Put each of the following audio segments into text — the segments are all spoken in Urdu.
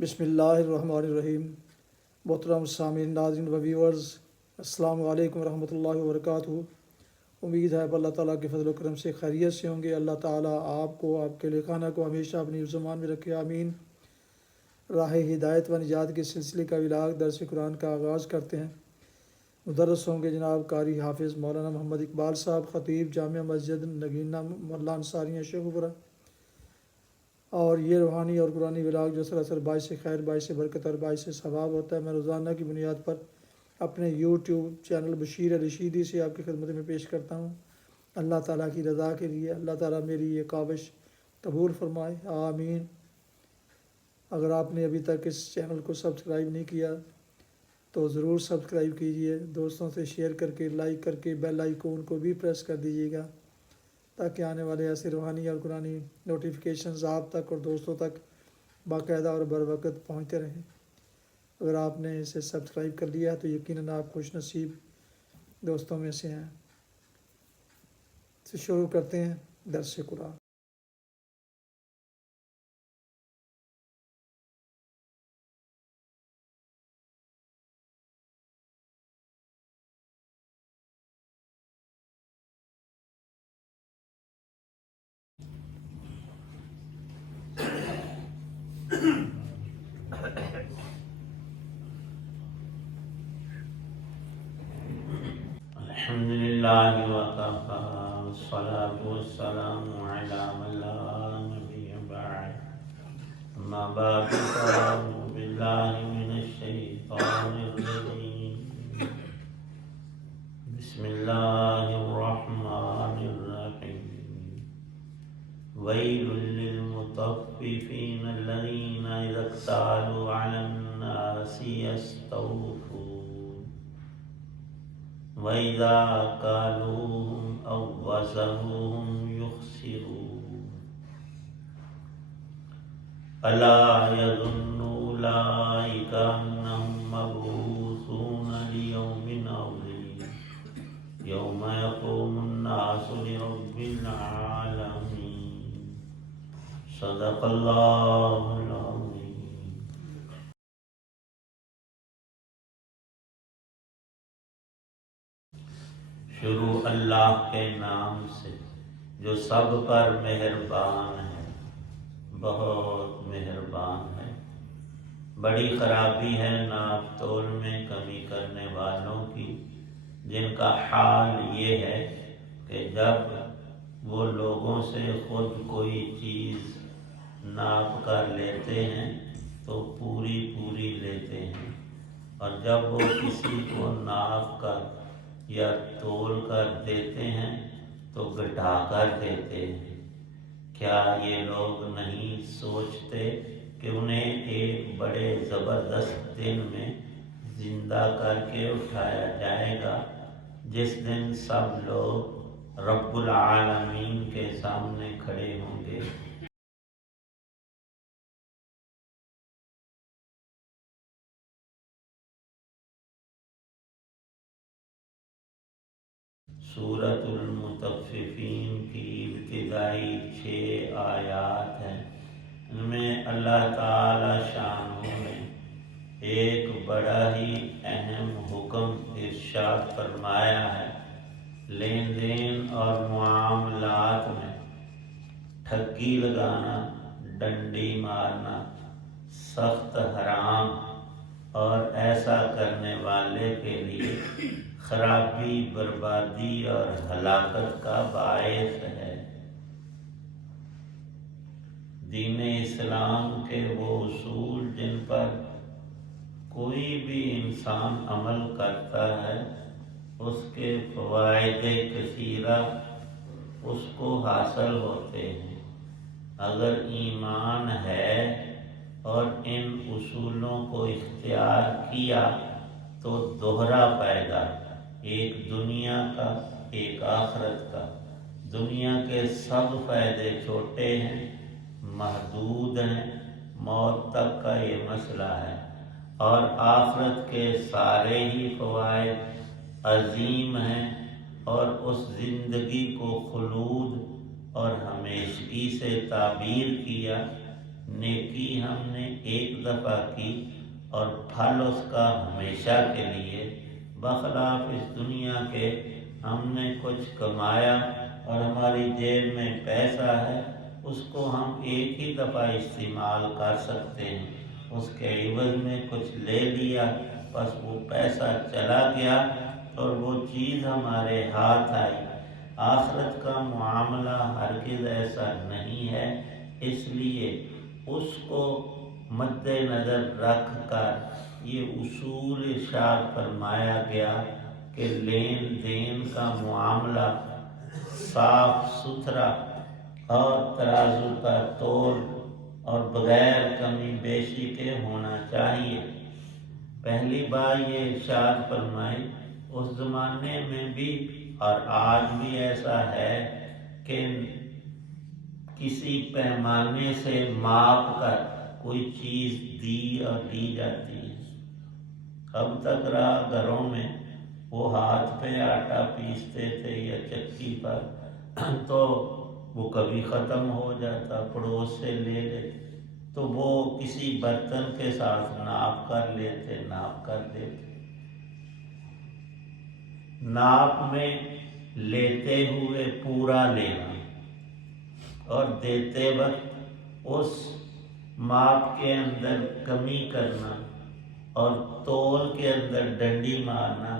بسم اللہ الرحمن الرحیم۔ محترم سامعین، ناظرین و ویورز، السلام علیکم ورحمۃ اللہ وبرکاتہ۔ امید ہے اللہ تعالیٰ کے فضل و کرم سے خیریت سے ہوں گے۔ اللہ تعالیٰ آپ کو، آپ کے خانہ کو ہمیشہ اپنی زمان میں رکھے، آمین۔ راہ ہدایت و نجات کے سلسلے کا ولاغ درس قرآن کا آغاز کرتے ہیں۔ مدرس ہوں گے جناب قاری حافظ مولانا محمد اقبال صاحب، خطیب جامع مسجد نگینہ محلہ انصاریہ شیخوپورہ۔ اور یہ روحانی اور قرآنی ولاغ جو سراسر باعث خیر، باعث برکت اور باعث ثواب ہوتا ہے، میں روزانہ کی بنیاد پر اپنے یوٹیوب چینل بشیر رشیدی سے آپ کی خدمت میں پیش کرتا ہوں۔ اللہ تعالیٰ کی رضا کے لیے اللہ تعالیٰ میری یہ کاوش قبول فرمائے، آمین۔ اگر آپ نے ابھی تک اس چینل کو سبسکرائب نہیں کیا تو ضرور سبسکرائب کیجئے، دوستوں سے شیئر کر کے، لائک کر کے، بیل آئیکن کو بھی پریس کر دیجیے گا تاکہ آنے والے ایسے روحانی اور قرآنی نوٹیفیکیشنز آپ تک اور دوستوں تک باقاعدہ اور بر وقت پہنچتے رہیں۔ اگر آپ نے اسے سبسکرائب کر لیا تو یقیناً آپ خوش نصیب دوستوں میں سے ہیں۔ تو شروع کرتے ہیں درس قرآن۔ الحمدللہ وکفی والصلاة والسلام علی من لا نبی بعد اما بعد فاعوذ باللہ من الشیطان الرجیم بسم اللہ الرحمن الرحیم ویل للمطففین الذین اذا اکتالوا علی الناس یستوفون وَإِذَا كَالُوهُمْ أَوْ وَزَنُوهُمْ يُخْسِرُونَ أَلَا يَظُنُّ أُولَئِكَ أَنَّهُمْ مَبْعُوثُونَ لِيَوْمٍ عَظِيمٍ يَوْمَ يَقُومُ النَّاسُ لِرَبِّ الْعَالَمِينَ صدق اللہ العظیم۔ شروع اللہ کے نام سے جو سب پر مہربان ہے، بہت مہربان ہے۔ بڑی خرابی ہے ناپ تول میں کمی کرنے والوں کی، جن کا حال یہ ہے کہ جب وہ لوگوں سے خود کوئی چیز ناپ کر لیتے ہیں تو پوری پوری لیتے ہیں، اور جب وہ کسی کو ناپ کر یا تول کر دیتے ہیں تو گھٹا کر دیتے ہیں۔ کیا یہ لوگ نہیں سوچتے کہ انہیں ایک بڑے زبردست دن میں زندہ کر کے اٹھایا جائے گا، جس دن سب لوگ رب العالمین کے سامنے کھڑے ہوں گے۔ سورۃ المطففین کی ابتدائی 6 آیات ہیں۔ ان میں اللہ تعالی شانہ نے ایک بڑا ہی اہم حکم ارشاد فرمایا ہے۔ لین دین اور معاملات میں ٹھگی لگانا، ڈنڈی مارنا سخت حرام، اور ایسا کرنے والے کے لیے خرابی، بربادی اور ہلاکت کا باعث ہے۔ دین اسلام کے وہ اصول جن پر کوئی بھی انسان عمل کرتا ہے، اس کے فوائد کثیرہ اس کو حاصل ہوتے ہیں۔ اگر ایمان ہے اور ان اصولوں کو اختیار کیا تو دوہرا فائدہ، ایک دنیا کا ایک آخرت کا۔ دنیا کے سب فائدے چھوٹے ہیں، محدود ہیں، موت تک کا یہ مسئلہ ہے، اور آخرت کے سارے ہی فوائد عظیم ہیں، اور اس زندگی کو خلود اور ہمیشگی سے تعبیر کیا نیکی ہم نے ایک دفعہ کی اور پھل اس کا ہمیشہ کے لیے، بخلاف اس دنیا کے ہم نے کچھ کمایا اور ہماری جیب میں پیسہ ہے، اس کو ہم ایک ہی دفعہ استعمال کر سکتے ہیں، اس کے عوض میں کچھ لے لیا، بس وہ پیسہ چلا گیا اور وہ چیز ہمارے ہاتھ آئی۔ آخرت کا معاملہ ہرگز ایسا نہیں ہے، اس لیے اس کو مد نظر رکھ کر یہ اصول ارشاد فرمایا گیا کہ لین دین کا معاملہ صاف ستھرا اور ترازو کا تول اور بغیر کمی بیشی کے ہونا چاہیے۔ پہلی بار یہ ارشاد فرمائی، اس زمانے میں بھی اور آج بھی ایسا ہے کہ کسی پیمانے سے ماپ کر کوئی چیز دی اور دی جاتی ہے۔ اب تک رہا گھروں میں وہ ہاتھ پہ آٹا پیستے تھے یا چکی پر، تو وہ کبھی ختم ہو جاتا، پڑوس سے لے لیتے، تو وہ کسی برتن کے ساتھ ناپ کر لیتے، ناپ کر دیتے۔ ناپ میں لیتے ہوئے پورا لینا اور دیتے وقت اس ماپ کے اندر کمی کرنا اور تول کے اندر ڈنڈی مارنا،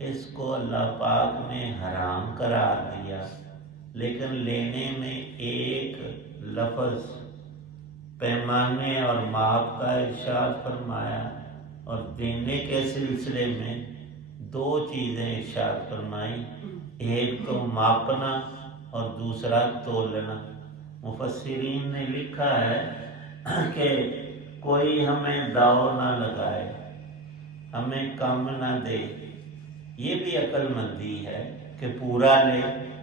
اس کو اللہ پاک نے حرام قرار دیا۔ لیکن لینے میں ایک لفظ پیمانے اور ماپ کا ارشاد فرمایا، اور دینے کے سلسلے میں دو چیزیں ارشاد فرمائی، ایک تو ماپنا اور دوسرا تولنا۔ مفسرین نے لکھا ہے کہ کوئی ہمیں داؤ نہ لگائے، ہمیں کم نہ دے، یہ بھی عقل مندی ہے کہ پورا لے،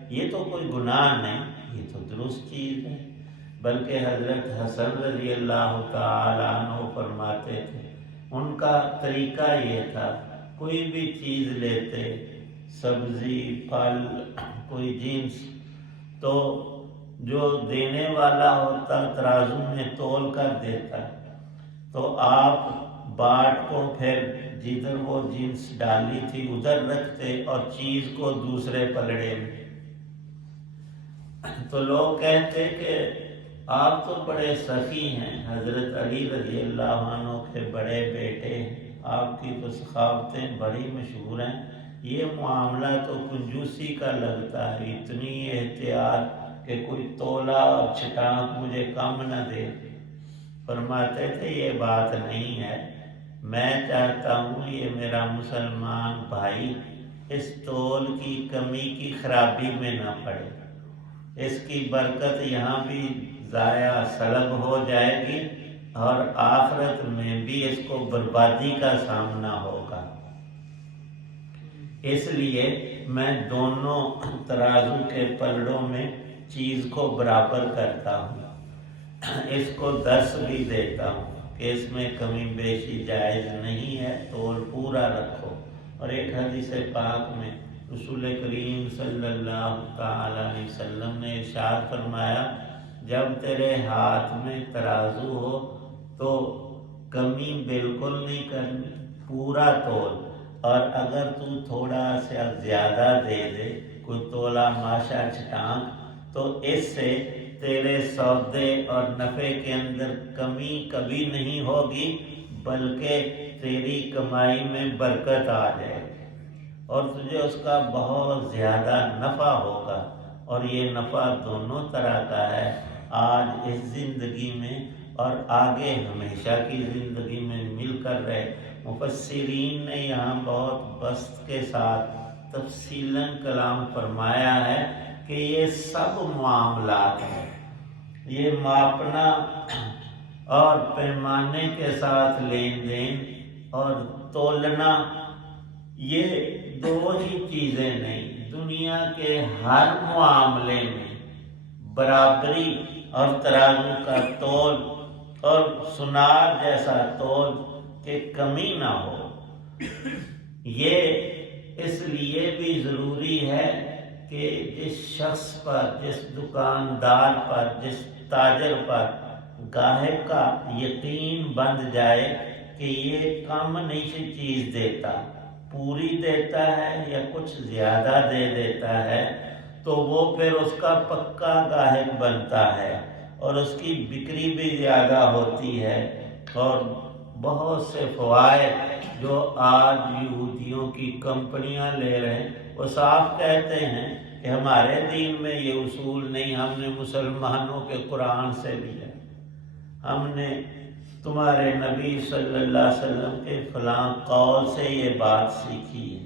یہ تو کوئی گناہ نہیں، یہ تو درست چیز ہے۔ بلکہ حضرت حسن رضی اللہ تعالیٰ عنہ فرماتے تھے، ان کا طریقہ یہ تھا، کوئی بھی چیز لیتے، سبزی، پھل، کوئی جنس، تو جو دینے والا ہوتا ترازو میں تول کر دیتا، تو آپ باٹ کو پھر جدھر وہ جنس ڈالی تھی ادھر رکھتے اور چیز کو دوسرے پلڑے میں۔ تو لوگ کہتے کہ آپ تو بڑے سخی ہیں، حضرت علی رضی اللہ عنہ کے بڑے بیٹے ہیں، آپ کی تو سخاوتیں بڑی مشہور ہیں، یہ معاملہ تو کنجوسی کا لگتا ہے، اتنی احتیاط کہ کوئی تولا اور چھٹانک مجھے کم نہ دے۔ فرماتے تھے یہ بات نہیں ہے، میں چاہتا ہوں یہ میرا مسلمان بھائی اس تول کی کمی کی خرابی میں نہ پڑے، اس کی برکت یہاں بھی ضائع سلب ہو جائے گی اور آخرت میں بھی اس کو بربادی کا سامنا ہوگا۔ اس لیے میں دونوں ترازو کے پلڑوں میں چیز کو برابر کرتا ہوں، اس کو 10 بھی دیتا ہوں کہ اس میں کمی بیشی جائز نہیں ہے، تول پورا رکھو۔ اور ایک حدیث پاک میں رسول کریم صلی اللہ تعالی علیہ وسلم نے ارشاد فرمایا، جب تیرے ہاتھ میں ترازو ہو تو کمی بالکل نہیں کرنی، پورا تول، اور اگر تو تھوڑا سا زیادہ دے دے، کوئی تولا ماشا چھٹانک، تو اس سے تیرے سودے اور نفع کے اندر کمی کبھی نہیں ہوگی، بلکہ تیری کمائی میں برکت آ جائے گی اور تجھے اس کا بہت زیادہ نفع ہوگا۔ اور یہ نفع دونوں طرح کا ہے، آج اس زندگی میں اور آگے ہمیشہ کی زندگی میں مل کر رہے۔ مفسرین نے یہاں بہت بسط کے ساتھ تفصیلاً کلام فرمایا ہے کہ یہ سب معاملات ہیں، یہ ماپنا اور پیمانے کے ساتھ لین دین اور تولنا، یہ دو ہی چیزیں نہیں، دنیا کے ہر معاملے میں برابری اور ترازو کا تول اور سنار جیسا تول کہ کمی نہ ہو، یہ اس لیے بھی ضروری ہے کہ جس شخص پر، جس دکاندار پر، جس تاجر پر گاہک کا یقین بن جائے کہ یہ کم نہیں چیز دیتا، پوری دیتا ہے یا کچھ زیادہ دے دیتا ہے، تو وہ پھر اس کا پکا گاہک بنتا ہے اور اس کی بکری بھی زیادہ ہوتی ہے۔ اور بہت سے فوائد جو آج یہودیوں کی کمپنیاں لے رہے ہیں، وہ صاف کہتے ہیں کہ ہمارے دین میں یہ اصول نہیں، ہم نے مسلمانوں کے قرآن سے لیا، ہم نے تمہارے نبی صلی اللہ علیہ وسلم کے فلاں قول سے یہ بات سیکھی ہے۔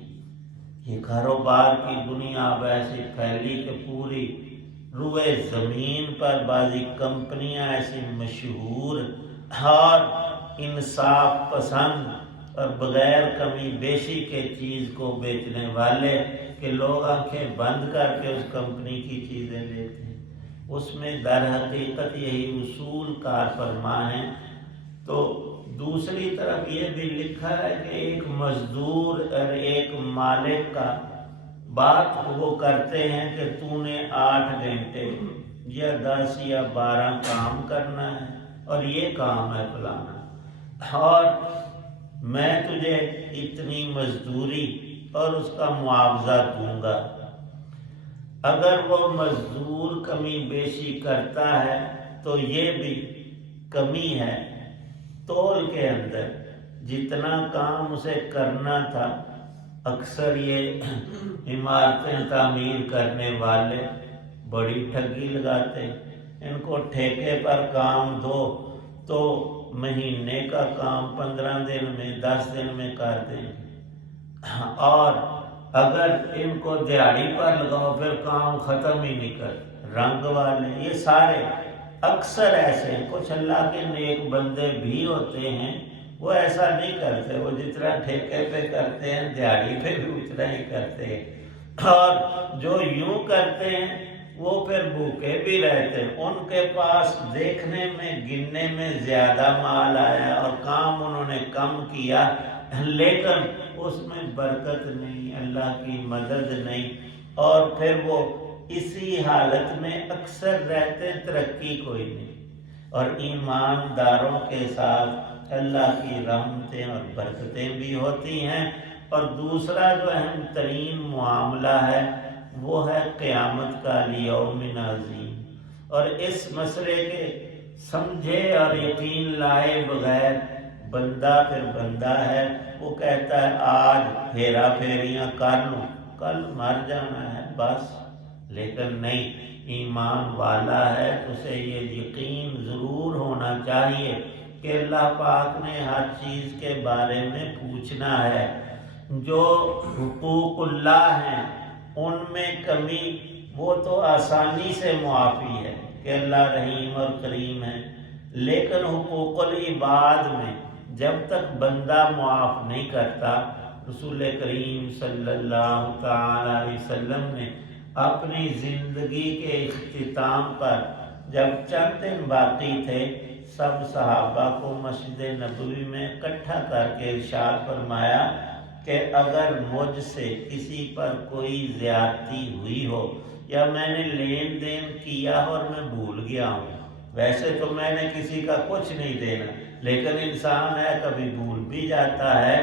یہ کاروبار کی دنیا ویسی پھیلی کہ پوری روئے زمین پر بعضی کمپنیاں ایسی مشہور اور انصاف پسند اور بغیر کمی بیشی کے چیز کو بیچنے والے کہ لوگ آنکھیں بند کر کے اس کمپنی کی چیزیں لیتے ہیں، اس میں در حقیقت یہی اصول کار فرما ہیں۔ تو دوسری طرف یہ بھی لکھا ہے کہ ایک مزدور اور ایک مالک کا بات وہ کرتے ہیں کہ تو نے 8 گھنٹے یا 10 یا 12 کام کرنا ہے اور یہ کام ہے فلانا، اور میں تجھے اتنی مزدوری اور اس کا معاوضہ دوں گا۔ اگر وہ مزدور کمی بیشی کرتا ہے تو یہ بھی کمی ہے، تول کے اندر جتنا کام اسے کرنا تھا۔ اکثر یہ عمارتیں تعمیر کرنے والے بڑی ٹھگی لگاتے، ان کو ٹھیکے پر کام دو تو مہینے کا کام 15 دن میں 10 دن میں کر دیں، اور اگر ان کو دیہڑی پر لگاؤ پھر کام ختم ہی نہیں کر۔ رنگ والے یہ سارے اکثر ایسے ہیں، کچھ اللہ کے نیک بندے بھی ہوتے ہیں وہ ایسا نہیں کرتے، وہ جتنا ٹھیکے پہ کرتے ہیں دیہڑی پہ بھی اتنا ہی کرتے ہیں، اور جو یوں کرتے ہیں وہ پھر بھوکے بھی رہتے ہیں۔ ان کے پاس دیکھنے میں گننے میں زیادہ مال آیا اور کام انہوں نے کم کیا، لیکن اس میں برکت نہیں، اللہ کی مدد نہیں، اور پھر وہ اسی حالت میں اکثر رہتے، ترقی کوئی نہیں۔ اور ایمانداروں کے ساتھ اللہ کی رحمتیں اور برکتیں بھی ہوتی ہیں۔ اور دوسرا جو اہم ترین معاملہ ہے وہ ہے قیامت کا یوم عظیم، اور اس مسئلے کے سمجھے اور یقین لائے بغیر بندہ پھر بندہ ہے، وہ کہتا ہے آج ہیرا پھیریاں کر لوں، کل مر جانا ہے بس، لیکن نہیں، ایمان والا ہے تو اسے یہ یقین ضرور ہونا چاہیے کہ اللہ پاک نے ہر چیز کے بارے میں پوچھنا ہے۔ جو حقوق اللہ ہیں ان میں کمی وہ تو آسانی سے معافی ہے کہ اللہ رحیم اور کریم ہے، لیکن حقوق العباد میں جب تک بندہ معاف نہیں کرتا، رسول کریم صلی اللہ تعالی علیہ وسلم نے اپنی زندگی کے اختتام پر جب چند دن باقی تھے، سب صحابہ کو مسجد نبوی میں اکٹھا کر کے ارشاد فرمایا کہ اگر مجھ سے کسی پر کوئی زیادتی ہوئی ہو یا میں نے لین دین کیا اور میں بھول گیا ہوں، ویسے تو میں نے کسی کا کچھ نہیں دینا، لیکن انسان ہے کبھی بھول بھی جاتا ہے،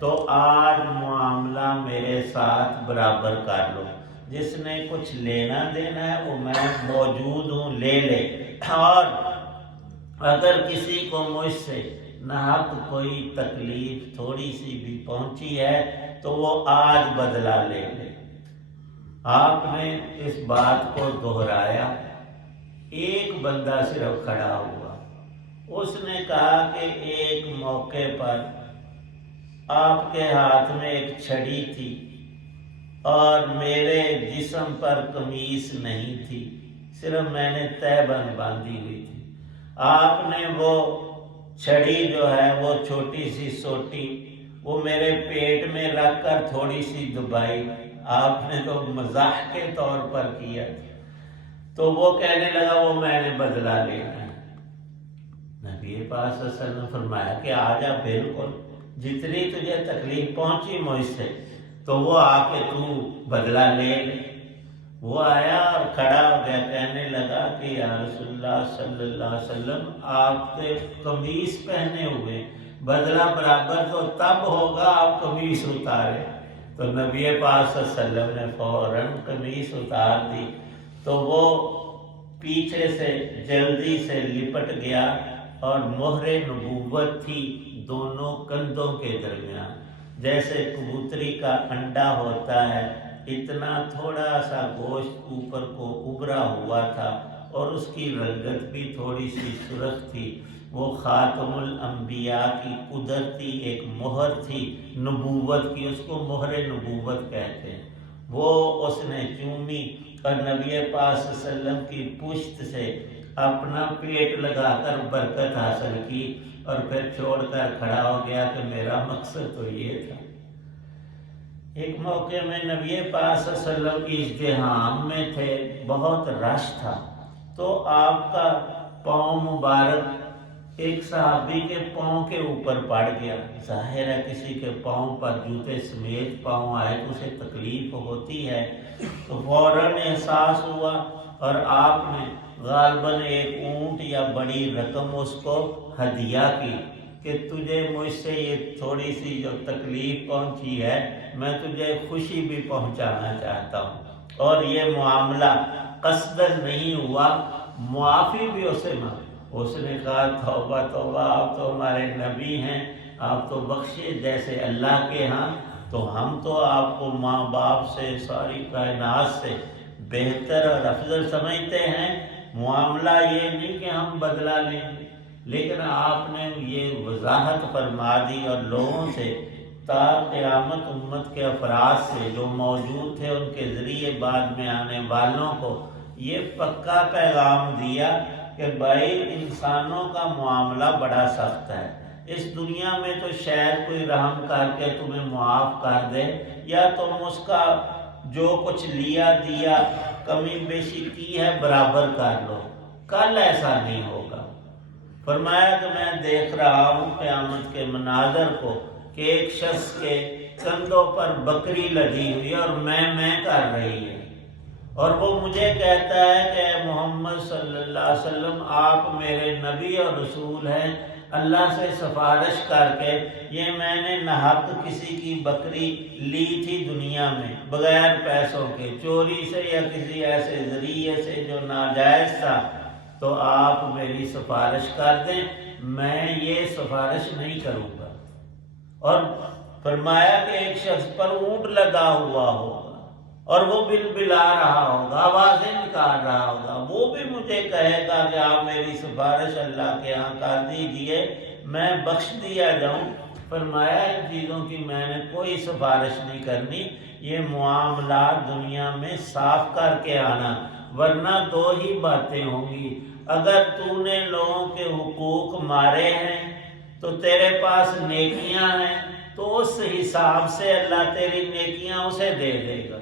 تو آج معاملہ میرے ساتھ برابر کر لو، جس نے کچھ لینا دینا ہے وہ میں موجود ہوں، لے لے، اور اگر کسی کو مجھ سے ناحق کوئی تکلیف تھوڑی سی بھی پہنچی ہے تو وہ آج بدلہ لے لے۔ آپ نے اس بات کو دہرایا، ایک بندہ صرف کھڑا ہوا، اس نے کہا کہ ایک موقع پر آپ کے ہاتھ میں ایک چھڑی تھی اور میرے جسم پر قمیص نہیں تھی، صرف میں نے تہبند باندھی ہوئی تھی، آپ نے وہ چھڑی جو ہے وہ چھوٹی سی سوٹی وہ میرے پیٹ میں رکھ کر تھوڑی سی دبائی، آپ نے تو مزاح کے طور پر کیا، تو وہ کہنے لگا وہ میں نے بدلہ لینا ہے۔ نبی پاک صلی اللہ علیہ وسلم نے فرمایا کہ آجا، بالکل جتنی تجھے تکلیف پہنچی مجھ سے تو وہ آ کے تو بدلہ لے لے۔ وہ آیا اور کھڑا ہو گیا، کہنے لگا کہ یا رسول اللہ صلی اللہ علیہ وسلم آپ کے قمیص پہنے ہوئے، بدلہ برابر تو تب ہوگا آپ قمیص اتارے۔ تو نبی پاک صلی اللہ علیہ وسلم نے فوراً قمیص اتار دی، تو وہ پیچھے سے جلدی سے لپٹ گیا اور مہر نبوت تھی دونوں کندھوں کے درمیان، جیسے کبوتری کا انڈا ہوتا ہے اتنا تھوڑا سا گوشت اوپر کو ابھرا ہوا تھا، اور اس کی رنگت بھی تھوڑی سی سرخ تھی۔ وہ خاتم الانبیاء کی قدرتی ایک مہر تھی نبوت کی، اس کو مہر نبوت کہتے ہیں۔ وہ اس نے چومی اور نبی پاک صلی اللہ علیہ وسلم کی پشت سے اپنا پیٹ لگا کر برکت حاصل کی، اور پھر چھوڑ کر کھڑا ہو گیا کہ میرا مقصد تو یہ تھا۔ ایک موقع میں نبی پاک صلی اللہ علیہ وسلم کی ازدحام میں تھے، بہت رش تھا، تو آپ کا پاؤں مبارک ایک صحابی کے پاؤں کے اوپر پڑ گیا۔ ظاہر ہے کسی کے پاؤں پر جوتے سمیت پاؤں آئے تو اسے تکلیف ہوتی ہے، تو فوراً احساس ہوا اور آپ نے غالباً ایک اونٹ یا بڑی رقم اس کو ہدیہ کی کہ تجھے مجھ سے یہ تھوڑی سی جو تکلیف پہنچی ہے، میں تجھے خوشی بھی پہنچانا چاہتا ہوں، اور یہ معاملہ قصدن نہیں ہوا، معافی بھی اسے مانگی۔ اس نے کہا توبہ توبہ، آپ تو ہمارے نبی ہیں، آپ تو بخشے جیسے اللہ کے ہاں، تو ہم تو آپ کو ماں باپ سے ساری کائنات سے بہتر اور افضل سمجھتے ہیں، معاملہ یہ نہیں کہ ہم بدلہ لیں گے، لیکن آپ نے یہ وضاحت فرما دی اور لوگوں سے تا قیامت امت کے افراد سے جو موجود تھے ان کے ذریعے بعد میں آنے والوں کو یہ پکا پیغام دیا کہ بھائی انسانوں کا معاملہ بڑا سخت ہے، اس دنیا میں تو شاید کوئی رحم کر کے تمہیں معاف کر دے، یا تم اس کا جو کچھ لیا دیا کمی بیشی کی ہے برابر کر لو، کل ایسا نہیں ہوگا۔ فرمایا کہ میں دیکھ رہا ہوں قیامت کے مناظر کو کہ ایک شخص کے کندھوں پر بکری لدی ہوئی اور میں کر رہی ہے، اور وہ مجھے کہتا ہے کہ اے محمد صلی اللہ علیہ وسلم آپ میرے نبی اور رسول ہیں، اللہ سے سفارش کر کے یہ میں نے ناحق کسی کی بکری لی تھی دنیا میں بغیر پیسوں کے، چوری سے یا کسی ایسے ذریعے سے جو ناجائز تھا، تو آپ میری سفارش کر دیں، میں یہ سفارش نہیں کروں گا۔ اور فرمایا کہ ایک شخص پر اونٹ لدا ہوا ہوگا اور وہ بلبلا رہا ہوگا، آوازیں نکال رہا ہوگا، وہ بھی مجھے کہے گا کہ آپ میری سفارش اللہ کے ہاں کر دیجئے، میں بخش دیا جاؤں۔ فرمایا ان چیزوں کی میں نے کوئی سفارش نہیں کرنی، یہ معاملات دنیا میں صاف کر کے آنا، ورنہ دو ہی باتیں ہوں گی، اگر تو نے لوگوں کے حقوق مارے ہیں تو تیرے پاس نیکیاں ہیں، تو اس حساب سے اللہ تیری نیکیاں اسے دے دے گا،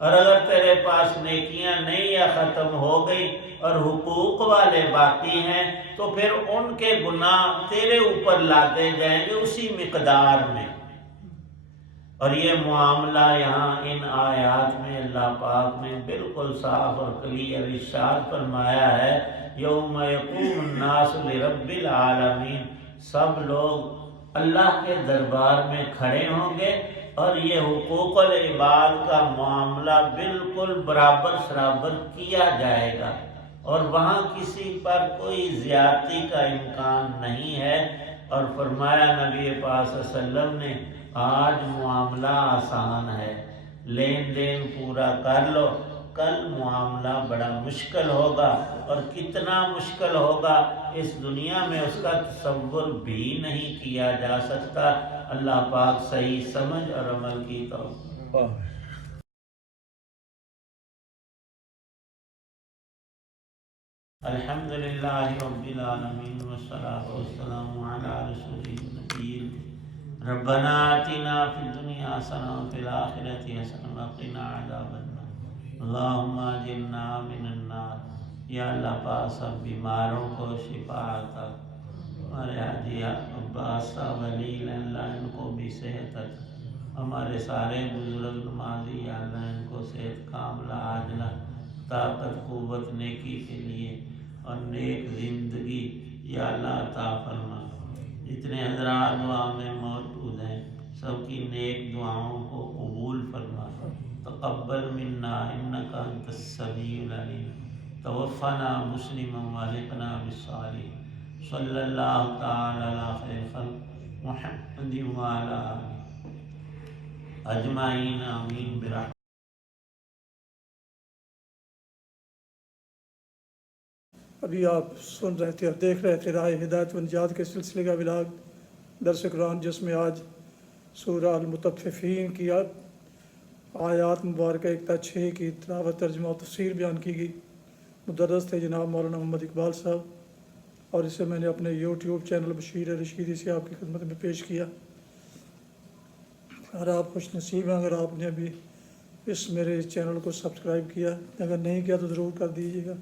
اور اگر تیرے پاس نیکیاں نہیں یا ختم ہو گئی اور حقوق والے باقی ہیں تو پھر ان کے گناہ تیرے اوپر لاتے جائیں گے اسی مقدار میں۔ اور یہ معاملہ یہاں ان آیات میں اللہ پاک نے بالکل صاف اور کلیئر ارشاد فرمایا ہے، یوم یقوم الناس لرب العالمین، سب لوگ اللہ کے دربار میں کھڑے ہوں گے اور یہ حقوق العباد کا معاملہ بالکل برابر سرابر کیا جائے گا، اور وہاں کسی پر کوئی زیادتی کا امکان نہیں ہے۔ اور فرمایا نبی پاک صلی اللہ علیہ وسلم نے آج معاملہ آسان ہے، لین دین پورا کر لو، کل معاملہ بڑا مشکل ہوگا، اور کتنا مشکل ہوگا اس دنیا میں اس کا تصور بھی نہیں کیا جا سکتا۔ اللہ پاک صحیح سمجھ اور عمل کی توفیق۔ الحمدللہ رب العالمین والصلاة والسلام علی رسول النبی، ربنا آتنا فی الدنیا حسنہ وفی الآخرۃ حسنہ وقنا عذاب النار، اللہم اجرنا من النار۔ یا اللہ پاک سب بیماروں کو شفا عطا، ہمارے حاجی عباس صاحب علیل اللہ ان کو بھی صحت عطا، ہمارے سارے بزرگ نمازی یا اللہ ان کو صحت کاملہ عاجلہ طاقت قوت نیکی کے لیے اور نیک زندگی یا اللہ عطا فرما۔ جتنے حضرات دعا میں موجود ہیں سب کی نیک دعاؤں کو قبول فرما۔ تقبل منا انک انت السمیع العلیم، توفنا مسلما والحقنا بالصالحین، صلی اللہ تعالی علی خیر خلق محمد وعلی آلہ اجمعین آمین برحمتہ۔ ابھی آپ سن رہے تھے اور دیکھ رہے تھے راہ ہدایت و نجات کے سلسلے کا ولاگ درس قرآن، جس میں آج سورہ المطففین کی آیات مبارکہ 1 تا 6 کی تلاوت، ترجمہ و تفسیر بیان کی گئی۔ مدرس تھے جناب مولانا محمد اقبال صاحب، اور اسے میں نے اپنے یوٹیوب چینل بشیر رشیدی سے آپ کی خدمت میں پیش کیا۔ اور آپ خوش نصیب ہیں اگر آپ نے ابھی میرے چینل کو سبسکرائب کیا، اگر نہیں کیا تو ضرور کر دیجیے گا،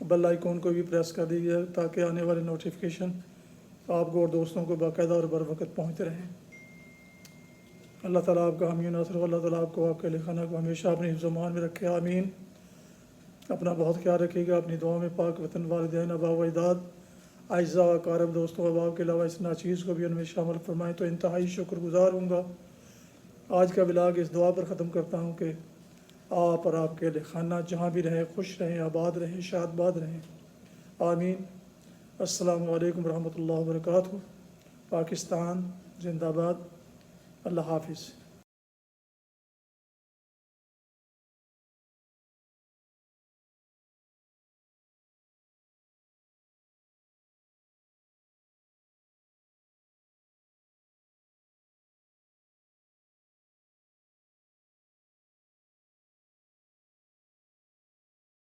بیل آئیکن کو بھی پریس کر دیجیے گا تاکہ آنے والے نوٹیفیکیشن آپ کو اور دوستوں کو باقاعدہ اور بر وقت پہنچتے رہیں۔ اللہ تعالیٰ آپ کا حامی و ناصر ہو، اللہ تعالیٰ آپ کو، آپ کے لکھانہ کو ہمیشہ اپنی حفظ و امان میں رکھے، آمین۔ اپنا بہت خیال رکھیے گا، اپنی دعا میں پاک وطن، والدین، آباء و اجداد، اعزاء و اقارب، دوستوں احباب کے علاوہ اس ناچیز کو بھی ان میں شامل فرمائیں تو انتہائی شکر گزار ہوں گا۔ آج کا ولاگ اس دعا پر ختم کرتا ہوں کہ آپ اور آپ کے اہل خانہ جہاں بھی رہیں خوش رہیں، آباد رہیں، شاد باد رہیں، آمین۔ السلام علیکم ورحمۃ اللہ وبرکاتہ۔ پاکستان زندہ باد۔ اللہ حافظ۔